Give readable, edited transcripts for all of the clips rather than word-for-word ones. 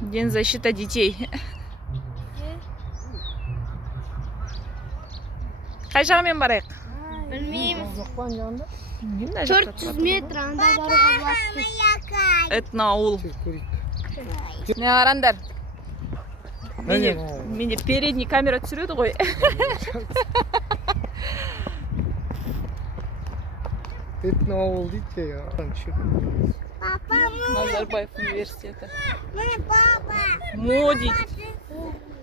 День защиты детей. Қай жағымен барайық? Білмейміз. 400 метр анда баруға болады. Этноауыл. Не қараңдар. Менде передний камера түсіреді ғой. Этноауыл дейді я. Назарбаев университеті. Мо дейді.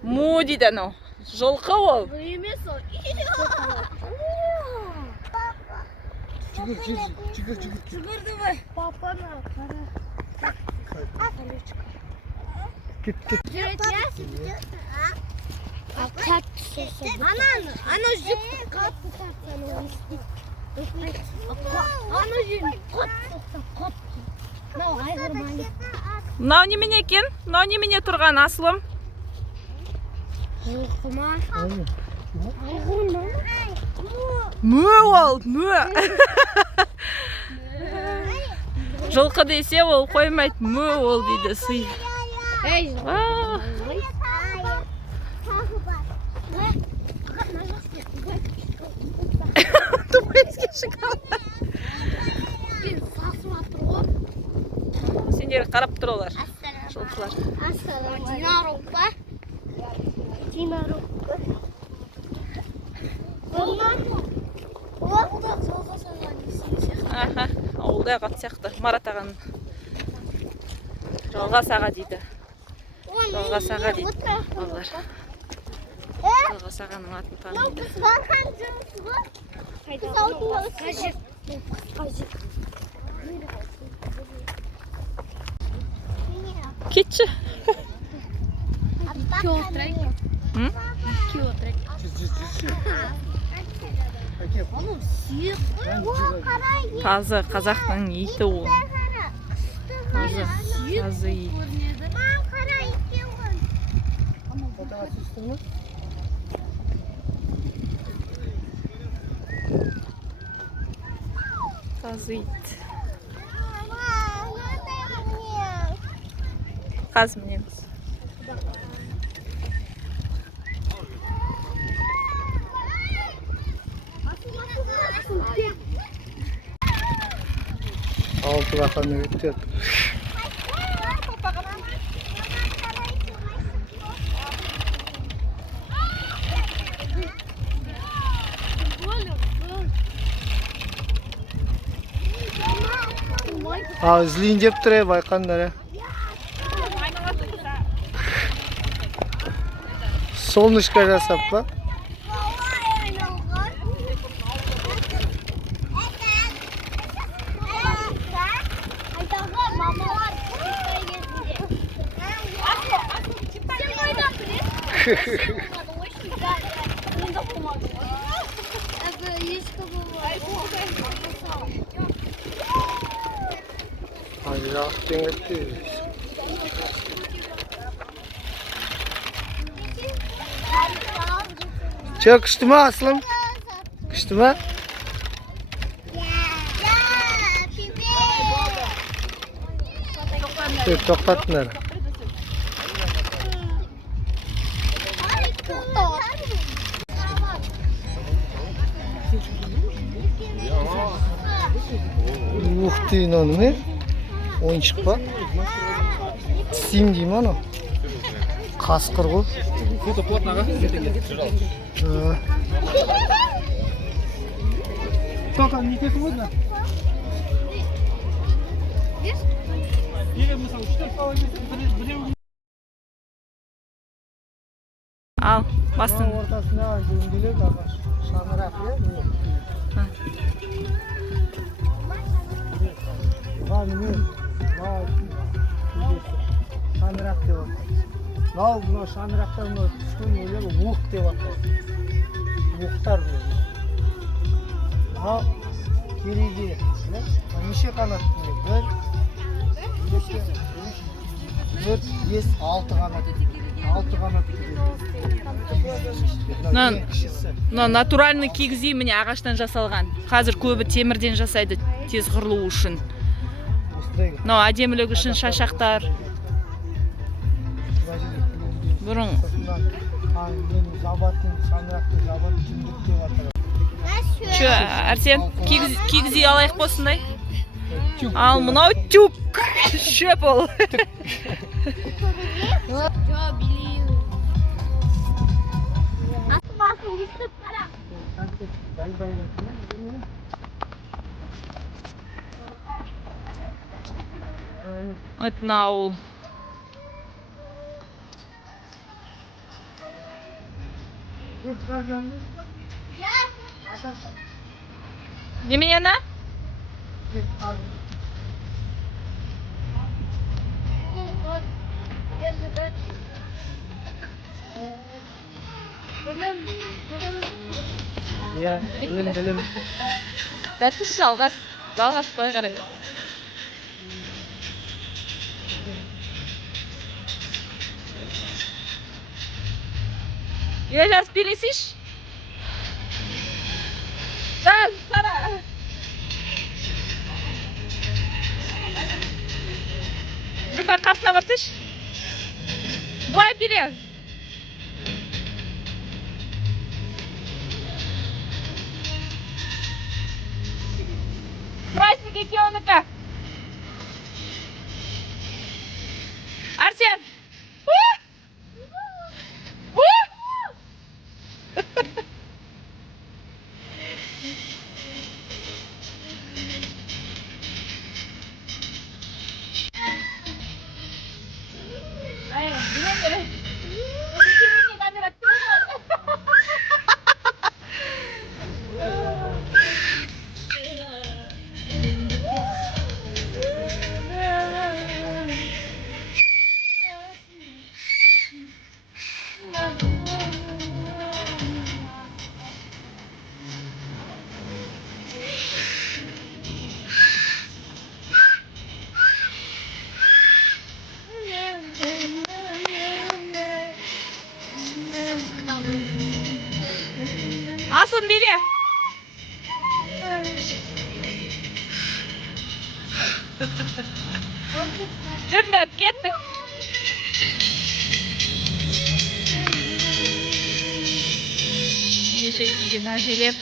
Мо дейді анау. Жылқы ол. Емес ол. Жүгірді бай. Папаны қара. Кет. Ана жүкті қатты тартсан оны істейді. Ана жүкті қатты. Мынау айғырмайды. Мынау немене екен? Мынау немене тұрған асылым? Жылқы ма? Айғыр ма? Мө ол, мө. Жылқы десе ол қоймайды, мө ол дейді сый. Ей, Тупайске шыққанда. Сендер қарап тұр олар. Жылқылар. Динарокпа. Аха, ауылда ағат сияқты. Марат ағаның жалғас аға дейді. Жалғас аға дейді. Олар. Жалғас ағаның атын танымайды. Кетші. Тазы қазақтың иті ол. Тазы ит. Тазы ит. Қаз мінеміз. Altı bakanı ötüyor. İzleyin деп тұр байқандар. Солнышко жасап па? Çok kıştı mı Aslım? Kıştı mı? Toqtatınlar. Ух ты, ne? Oyuncak bak. Sim diyeyim ana. Kaskır bu. Только не как видно. Al, bastın. Ortasına döndüler arkadaş. Şanırak ya. Var mı? Var. Şanırak diyor. Nal bunu şanıraktan mı düşkün öyle bu vuh diyor. Vuhtar diyor. Ha kirigi. Ne? Nişe kanat diyor. Dört, yes, altı kanat. Altı kanat. Натуральный кигіз үй міне ағаштан жасалған. Қазір көбі темірден жасайды тез қырылу үшін. Әдемілік үшін шашақтар. Бұрын Сосын мен забатын, шаңырақты забат жүндік деп атырады. Чө, Арсен, кигіз үй алайық болсындай. Ал мынау тюк. Шөп ол. Жо, билейін. Басын естіп қара. Это ауыл. Немене на? Иә, білім. Тәтіс жалғас. Жалғас қой қарай. Я сейчас пересишь. Раз, пора. Бір қасына бартыш. Былай бере. Праздник екеуінікі. Арсен. Asın biri. Cümlet gitti. Yeşil giyimler gelip